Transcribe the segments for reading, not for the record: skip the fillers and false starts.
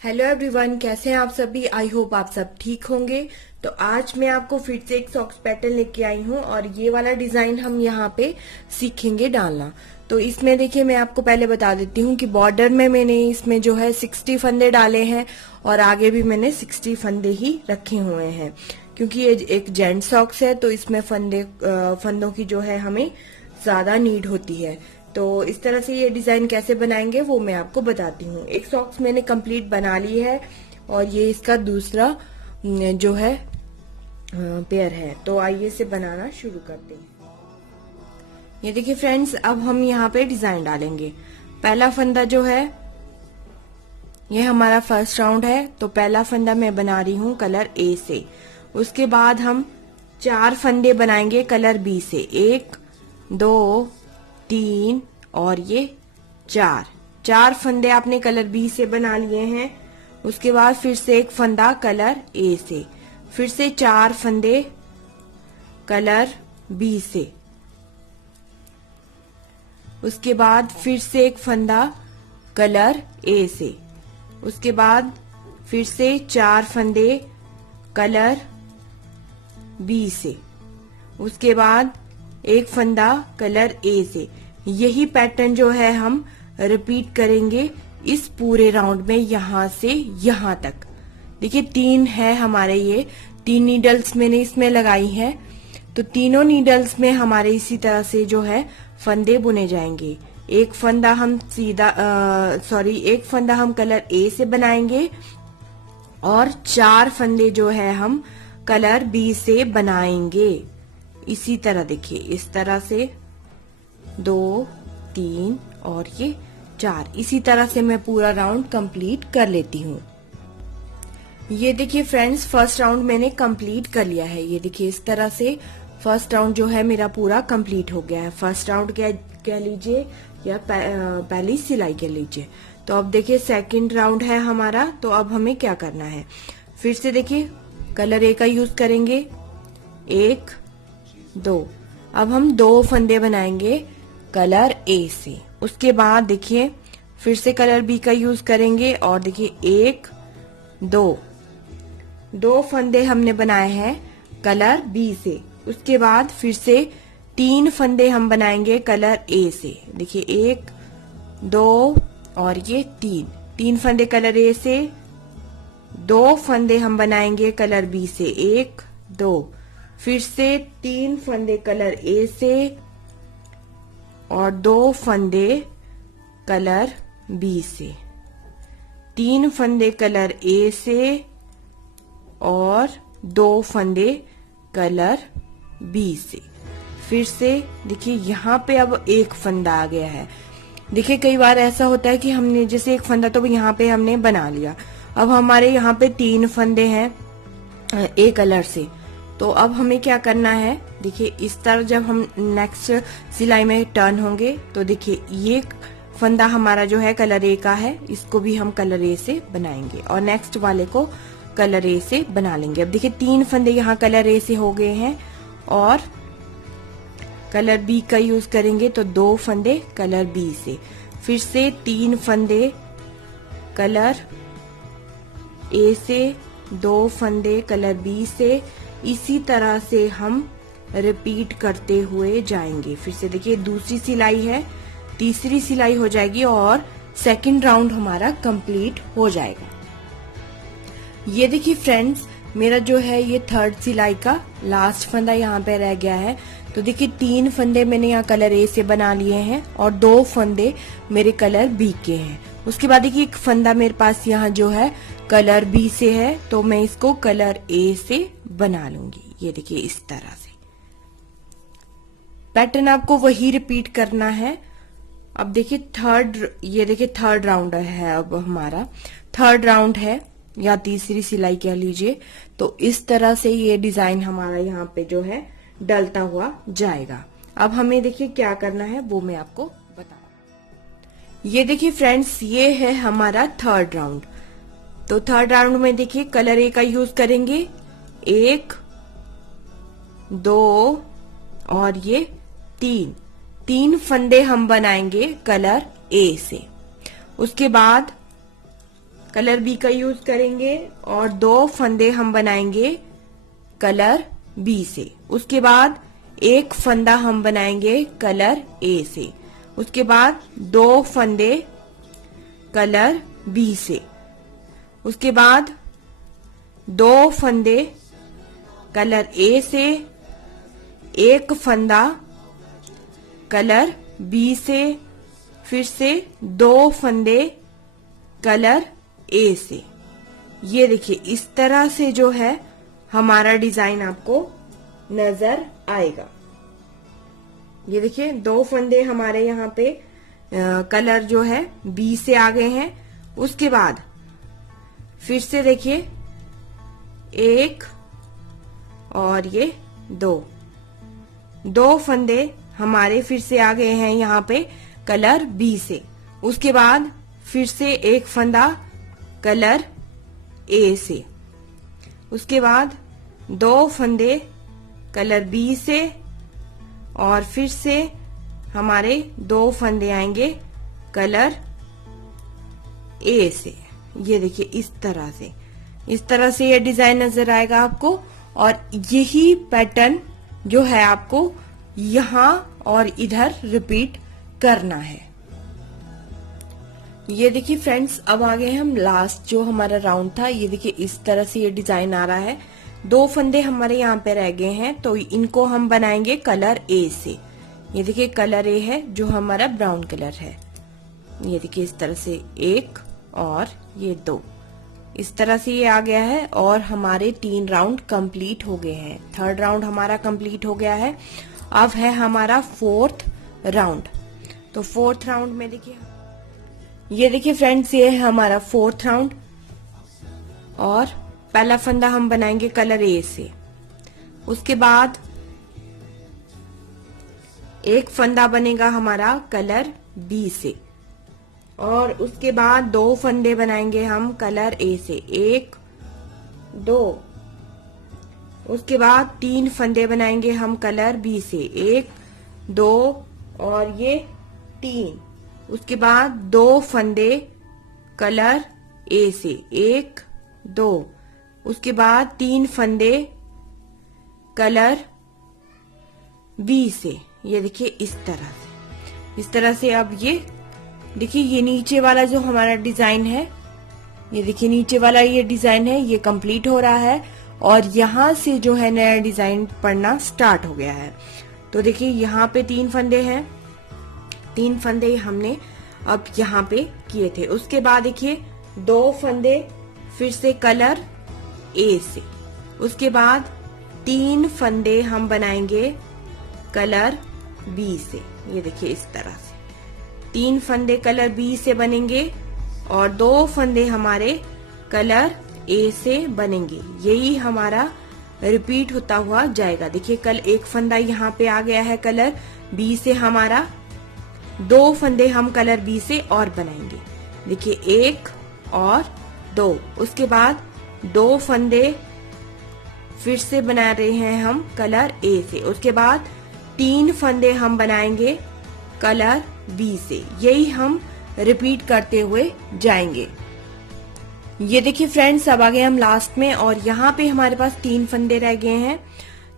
Hello everyone, कैसे हैं आप सभी। आई होप आप सब ठीक होंगे। तो आज मैं आपको फिर से एक सॉक्स पैटर्न लेके आई हूँ और ये वाला डिजाइन हम यहाँ पे सीखेंगे डालना। तो इसमें देखिए, मैं आपको पहले बता देती हूँ कि बॉर्डर में मैंने इसमें जो है 60 फंदे डाले हैं और आगे भी मैंने 60 फंदे ही रखे हुए हैं, क्योंकि ये एक जेंट सॉक्स है तो इसमें फंदों की जो है हमें ज्यादा नीड होती है। तो इस तरह से ये डिजाइन कैसे बनाएंगे वो मैं आपको बताती हूँ। एक सॉक्स मैंने कंप्लीट बना ली है और ये इसका दूसरा जो है पेयर है। तो आइए इसे बनाना शुरू करते हैं। ये देखिए फ्रेंड्स, अब हम यहाँ पे डिजाइन डालेंगे। पहला फंदा जो है ये हमारा फर्स्ट राउंड है, तो पहला फंदा मैं बना रही हूँ कलर ए से। उसके बाद हम 4 फंदे बनाएंगे कलर बी से, 1 2 3 और ये 4 फंदे आपने कलर बी से बना लिए हैं। उसके बाद फिर से एक फंदा कलर ए से, फिर से 4 फंदे कलर बी से, उसके बाद फिर से एक फंदा कलर ए से, उसके बाद फिर से 4 फंदे कलर बी से, उसके बाद एक फंदा कलर ए से। यही पैटर्न जो है हम रिपीट करेंगे इस पूरे राउंड में, यहां से यहां तक। देखिए 3 है हमारे, ये 3 नीडल्स मैंने इसमें लगाई है, तो तीनों नीडल्स में हमारे इसी तरह से जो है फंदे बुने जाएंगे। एक फंदा हम एक फंदा हम कलर ए से बनाएंगे और 4 फंदे जो है हम कलर बी से बनाएंगे। इसी तरह देखिए, इस तरह से 2 3 और ये 4, इसी तरह से मैं पूरा राउंड कंप्लीट कर लेती हूँ। ये देखिए फ्रेंड्स, फर्स्ट राउंड मैंने कंप्लीट कर लिया है। ये देखिए इस तरह से फर्स्ट राउंड जो है मेरा पूरा कंप्लीट हो गया है। फर्स्ट राउंड कह लीजिए या पहली सिलाई कह लीजिए। तो अब देखिए सेकंड राउंड है हमारा। तो अब हमें क्या करना है, फिर से देखिए कलर ए का यूज करेंगे, 1 2। अब हम 2 फंदे बनाएंगे कलर ए से। उसके बाद देखिए फिर से कलर बी का यूज करेंगे और देखिए 1 2 फंदे हमने बनाए हैं कलर बी से। उसके बाद फिर से 3 फंदे हम बनाएंगे कलर ए से। देखिए 1 2 और ये 3 फंदे कलर ए से, 2 फंदे हम बनाएंगे कलर बी से, 1 2, फिर से 3 फंदे कलर ए से और 2 फंदे कलर बी से, 3 फंदे कलर ए से और 2 फंदे कलर बी से। फिर से देखिए यहाँ पे अब एक फंदा आ गया है। देखिए कई बार ऐसा होता है कि हमने जैसे एक फंदा तो यहाँ पे हमने बना लिया, अब हमारे यहाँ पे 3 फंदे हैं ए कलर से। तो अब हमें क्या करना है, देखिए इस तरह जब हम नेक्स्ट सिलाई में टर्न होंगे तो देखिए ये फंदा हमारा जो है कलर ए का है, इसको भी हम कलर ए से बनाएंगे और नेक्स्ट वाले को कलर ए से बना लेंगे। अब देखिए 3 फंदे यहाँ कलर ए से हो गए हैं और कलर बी का यूज करेंगे तो 2 फंदे कलर बी से, फिर से 3 फंदे कलर ए से, 2 फंदे कलर बी से। इसी तरह से हम रिपीट करते हुए जाएंगे। फिर से देखिए दूसरी सिलाई है, तीसरी सिलाई हो जाएगी और सेकंड राउंड हमारा कंप्लीट हो जाएगा। ये देखिए फ्रेंड्स, मेरा जो है ये थर्ड सिलाई का लास्ट फंदा यहाँ पे रह गया है। तो देखिए 3 फंदे मैंने यहाँ कलर ए से बना लिए हैं और 2 फंदे मेरे कलर बी के हैं। उसके बाद देखिए एक फंदा मेरे पास यहाँ जो है कलर बी से है, तो मैं इसको कलर ए से बना लूंगी। ये देखिए इस तरह से पैटर्न आपको वही रिपीट करना है। अब देखिए थर्ड राउंड है, अब हमारा थर्ड राउंड है या तीसरी सिलाई कह लीजिए। तो इस तरह से ये डिजाइन हमारा यहाँ पे जो है डलता हुआ जाएगा। अब हमें देखिए क्या करना है वो मैं आपको बता। ये देखिए फ्रेंड्स, ये है हमारा थर्ड राउंड। तो थर्ड राउंड में देखिए कलर ए का यूज करेंगे, 1 2 और ये 3 फंदे हम बनाएंगे कलर ए से। उसके बाद कलर बी का यूज करेंगे और 2 फंदे हम बनाएंगे कलर बी से। उसके बाद एक फंदा हम बनाएंगे कलर ए से। उसके बाद 2 फंदे कलर बी से। उसके बाद 2 फंदे कलर ए से, एक फंदा कलर बी से, फिर से 2 फंदे कलर ए से। ये देखिए इस तरह से जो है हमारा डिजाइन आपको नजर आएगा। ये देखिए 2 फंदे हमारे यहाँ पे कलर जो है बी से आ गए हैं। उसके बाद फिर से देखिए 1 और ये 2 फंदे हमारे फिर से आ गए हैं यहाँ पे कलर बी से। उसके बाद फिर से एक फंदा कलर ए से। उसके बाद 2 फंदे कलर बी से और फिर से हमारे 2 फंदे आएंगे कलर ए से। ये देखिए इस तरह से ये डिजाइन नजर आएगा आपको। और यही पैटर्न जो है आपको यहाँ और इधर रिपीट करना है। ये देखिए फ्रेंड्स, अब आ गए हम लास्ट जो हमारा राउंड था। ये देखिए इस तरह से ये डिजाइन आ रहा है। 2 फंदे हमारे यहाँ पे रह गए हैं तो इनको हम बनाएंगे कलर ए से। ये देखिए कलर ए है जो हमारा ब्राउन कलर है। ये देखिए इस तरह से 1 और ये 2, इस तरह से ये आ गया है। और हमारे 3 राउंड कंप्लीट हो गए हैं। 3rd राउंड हमारा कंप्लीट हो गया है। अब है हमारा 4th राउंड। तो 4th राउंड में देखिए, ये देखिए फ्रेंड्स, ये है हमारा 4th राउंड। और पहला फंदा हम बनाएंगे कलर ए से। उसके बाद एक फंदा बनेगा हमारा कलर बी से। और उसके बाद 2 फंदे बनाएंगे हम कलर ए से, 1 2। उसके बाद 3 फंदे बनाएंगे हम कलर बी से, 1 2 और ये 3। उसके बाद 2 फंदे कलर ए से, 1 2। उसके बाद 3 फंदे कलर बी से। ये देखिए इस तरह से अब ये देखिए ये नीचे वाला जो हमारा डिजाइन है, ये देखिए नीचे वाला ये डिजाइन है, ये कंप्लीट हो रहा है। और यहाँ से जो है नया डिजाइन पड़ना स्टार्ट हो गया है। तो देखिए यहाँ पे 3 फंदे हैं, 3 फंदे हमने अब यहाँ पे किए थे। उसके बाद देखिए 2 फंदे फिर से कलर ए से। उसके बाद 3 फंदे हम बनाएंगे कलर बी से। ये देखिए इस तरह से 3 फंदे कलर बी से बनेंगे और 2 फंदे हमारे कलर ए से बनेंगे। यही हमारा रिपीट होता हुआ जाएगा। देखिए कल एक फंदा यहाँ पे आ गया है कलर बी से हमारा, 2 फंदे हम कलर बी से और बनाएंगे। देखिए 1 और 2। उसके बाद 2 फंदे फिर से बना रहे हैं हम कलर ए से। उसके बाद 3 फंदे हम बनाएंगे कलर बी से। यही हम रिपीट करते हुए जाएंगे। ये देखिए फ्रेंड्स, अब आ गए हम लास्ट में और यहाँ पे हमारे पास 3 फंदे रह गए हैं।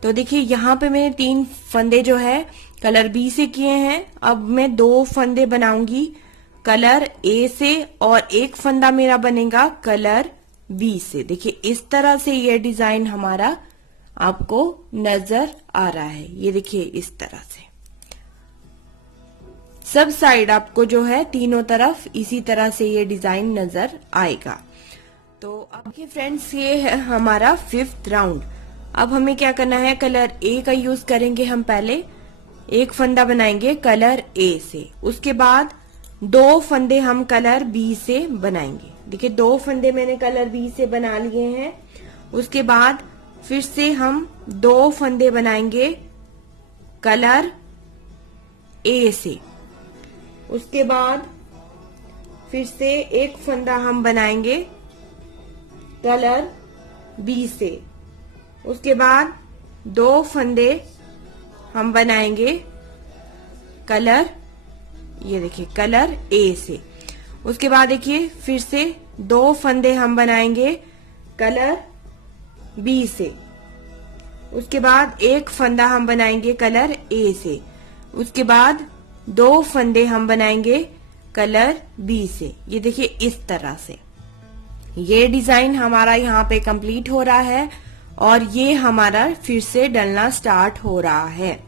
तो देखिए यहाँ पे मैंने 3 फंदे जो है कलर बी से किए हैं। अब मैं 2 फंदे बनाऊंगी कलर ए से और एक फंदा मेरा बनेगा कलर बी से। देखिए इस तरह से ये डिजाइन हमारा आपको नजर आ रहा है। ये देखिए इस तरह से सब साइड आपको जो है तीनों तरफ इसी तरह से ये डिजाइन नजर आएगा। तो अब ये फ्रेंड्स, ये है हमारा 5th राउंड। अब हमें क्या करना है, कलर ए का यूज करेंगे हम। पहले एक फंदा बनाएंगे कलर ए से, उसके बाद 2 फंदे हम कलर बी से बनाएंगे। देखिए 2 फंदे मैंने कलर बी से बना लिए हैं। उसके बाद फिर से हम 2 फंदे बनाएंगे कलर ए से। उसके बाद फिर से एक फंदा हम बनाएंगे कलर बी से। उसके बाद 2 फंदे हम बनाएंगे कलर, ये देखिए कलर ए से। उसके बाद देखिए फिर से 2 फंदे हम बनाएंगे कलर बी से। उसके बाद 1 फंदा हम बनाएंगे कलर ए से। उसके बाद 2 फंदे हम बनाएंगे कलर बी से। ये देखिए इस तरह से ये डिजाइन हमारा यहाँ पे कंप्लीट हो रहा है और ये हमारा फिर से डलना स्टार्ट हो रहा है।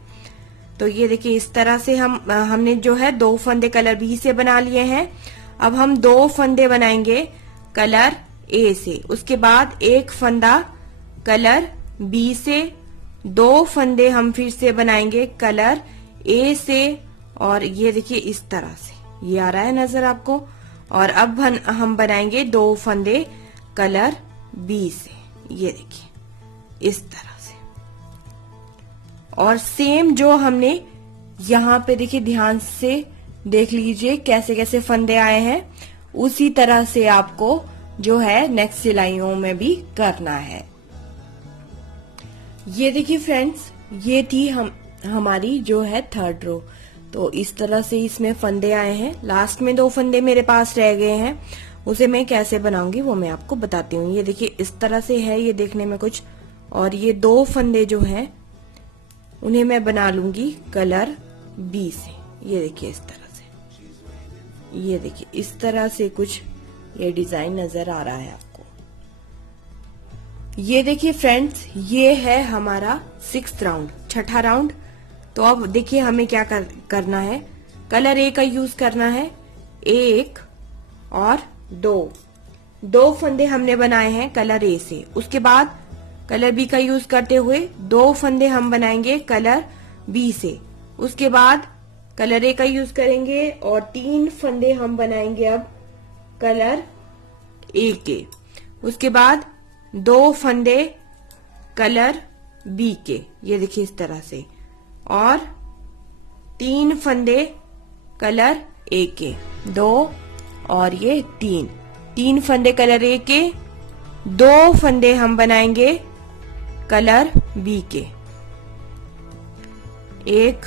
तो ये देखिए इस तरह से हमने जो है 2 फंदे कलर बी से बना लिए हैं। अब हम 2 फंदे बनाएंगे कलर ए से। उसके बाद 1 फंदा कलर बी से, 2 फंदे हम फिर से बनाएंगे कलर ए से और ये देखिए इस तरह से ये आ रहा है नजर आपको। और अब हम बनाएंगे 2 फंदे कलर बी से, ये देखिए इस तरह से। और सेम जो हमने यहाँ पे देखिए ध्यान से देख लीजिए कैसे कैसे फंदे आए हैं, उसी तरह से आपको जो है नेक्स्ट सिलाइयों में भी करना है। ये देखिए फ्रेंड्स, ये थी हमारी जो है 3rd रो। तो इस तरह से इसमें फंदे आए हैं। लास्ट में 2 फंदे मेरे पास रह गए हैं, उसे मैं कैसे बनाऊंगी वो मैं आपको बताती हूँ। ये देखिए इस तरह से है ये देखने में कुछ। और ये 2 फंदे जो हैं उन्हें मैं बना लूंगी कलर बी से। ये देखिए इस तरह से, ये देखिए इस तरह से कुछ ये डिजाइन नजर आ रहा है आपको। ये देखिए फ्रेंड्स, ये है हमारा 6th राउंड, 6ठा राउंड। तो अब देखिए हमें क्या करना है। कलर ए का यूज करना है। 1 और 2 फंदे हमने बनाए हैं कलर ए से। उसके बाद कलर बी का यूज करते हुए 2 फंदे हम बनाएंगे कलर बी से। उसके बाद कलर ए का यूज करेंगे और 3 फंदे हम बनाएंगे अब कलर ए के। उसके बाद 2 फंदे कलर बी के, ये देखिए इस तरह से। और 3 फंदे कलर ए के, 2 और ये 3 फंदे कलर ए के। 2 फंदे हम बनाएंगे कलर बी के, 1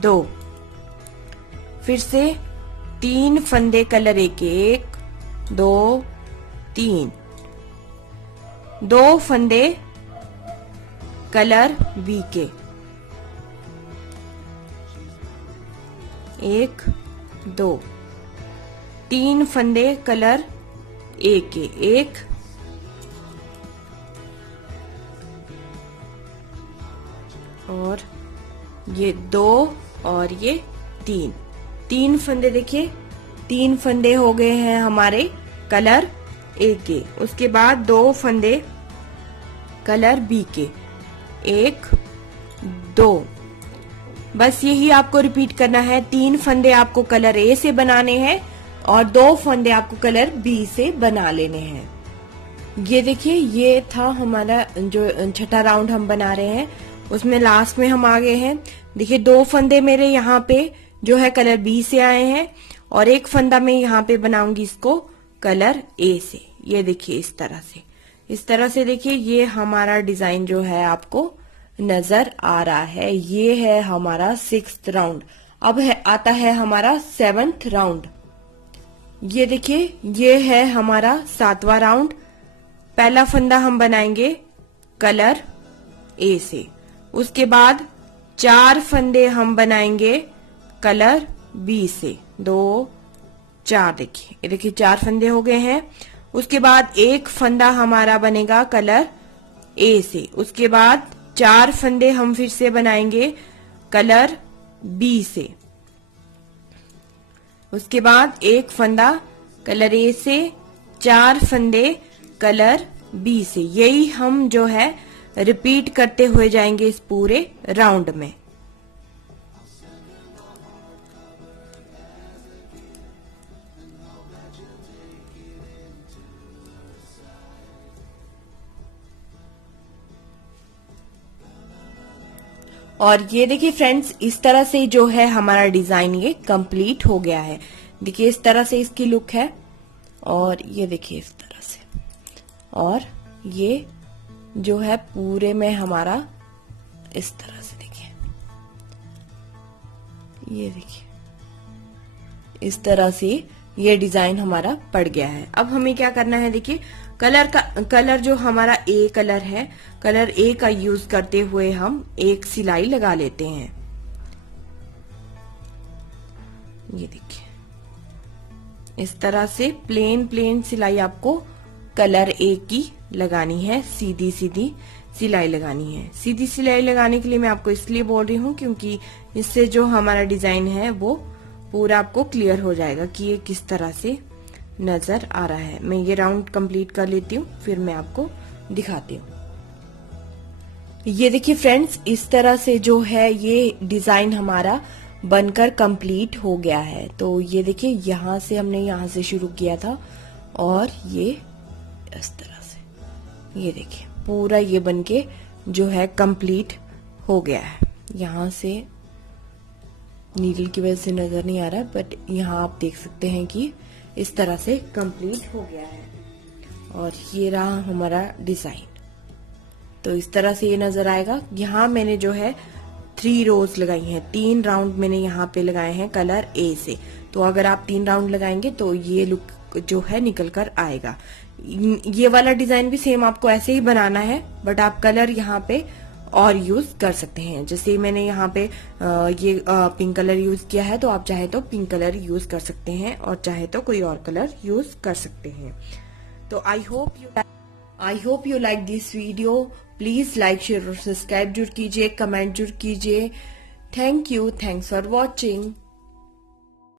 2। फिर से 3 फंदे कलर ए के, 1 2 3। 2 फंदे कलर बी के, 1 2। 3 फंदे कलर ए के, 1 और ये 2 और ये 3 फंदे। देखिए 3 फंदे हो गए हैं हमारे कलर ए के। उसके बाद 2 फंदे कलर बी के, 1 2। बस यही आपको रिपीट करना है। 3 फंदे आपको कलर ए से बनाने हैं और 2 फंदे आपको कलर बी से बना लेने हैं। ये देखिए ये था हमारा जो 6ठा राउंड हम बना रहे हैं, उसमें लास्ट में हम आ गए हैं। देखिए 2 फंदे मेरे यहाँ पे जो है कलर बी से आए हैं और 1 फंदा मैं यहाँ पे बनाऊंगी इसको कलर ए से। ये देखिए इस तरह से देखिए ये हमारा डिजाइन जो है आपको नजर आ रहा है। ये है हमारा 6th राउंड। अब आता है हमारा 7th राउंड। ये देखिए ये है हमारा 7वां राउंड। पहला फंदा हम बनाएंगे कलर ए से। उसके बाद 4 फंदे हम बनाएंगे कलर बी से, 2 4। देखिए ये देखिए 4 फंदे हो गए हैं। उसके बाद 1 फंदा हमारा बनेगा कलर ए से। उसके बाद 4 फंदे हम फिर से बनाएंगे कलर बी से। उसके बाद 1 फंदा कलर ए से, 4 फंदे कलर बी से। यही हम जो है रिपीट करते हुए जाएंगे इस पूरे राउंड में। और ये देखिए फ्रेंड्स, इस तरह से जो है हमारा डिजाइन ये कंप्लीट हो गया है। देखिए इस तरह से इसकी लुक है और ये देखिए इस तरह से। और ये जो है पूरे में हमारा इस तरह से देखिए, ये देखिए इस तरह से ये डिजाइन हमारा पड़ गया है। अब हमें क्या करना है, देखिए कलर जो हमारा ए कलर है, कलर ए का यूज करते हुए हम एक सिलाई लगा लेते हैं। ये देखिए इस तरह से प्लेन सिलाई आपको कलर ए की लगानी है, सीधी सीधी सिलाई लगानी है। सीधी सिलाई लगाने के लिए मैं आपको इसलिए बोल रही हूँ क्योंकि इससे जो हमारा डिजाइन है वो पूरा आपको क्लियर हो जाएगा कि ये किस तरह से नजर आ रहा है। मैं ये राउंड कंप्लीट कर लेती हूँ, फिर मैं आपको दिखाती हूँ। ये देखिए फ्रेंड्स, इस तरह से जो है ये डिजाइन हमारा बनकर कंप्लीट हो गया है। तो ये देखिए यहाँ से हमने यहाँ से शुरू किया था और ये इस तरह से ये देखिए पूरा ये बनके जो है कंप्लीट हो गया है। यहाँ से नीडल की वजह से नजर नहीं आ रहा, बट यहाँ आप देख सकते हैं कि इस तरह से कंप्लीट हो गया है। और ये रहा हमारा डिजाइन। तो इस तरह से ये नजर आएगा। यहाँ मैंने जो है 3 रोज लगाई हैं, 3 राउंड मैंने यहाँ पे लगाए हैं कलर ए से। तो अगर आप 3 राउंड लगाएंगे तो ये लुक जो है निकल कर आएगा। ये वाला डिजाइन भी सेम आपको ऐसे ही बनाना है, बट आप कलर यहाँ पे और यूज कर सकते हैं। जैसे मैंने यहाँ पे ये पिंक कलर यूज किया है, तो आप चाहे तो पिंक कलर यूज कर सकते हैं और चाहे तो कोई और कलर यूज कर सकते हैं। तो I hope you like this video. Please like, share और सब्सक्राइब जरूर कीजिए, कमेंट जरूर कीजिए। Thank you, thanks for watching.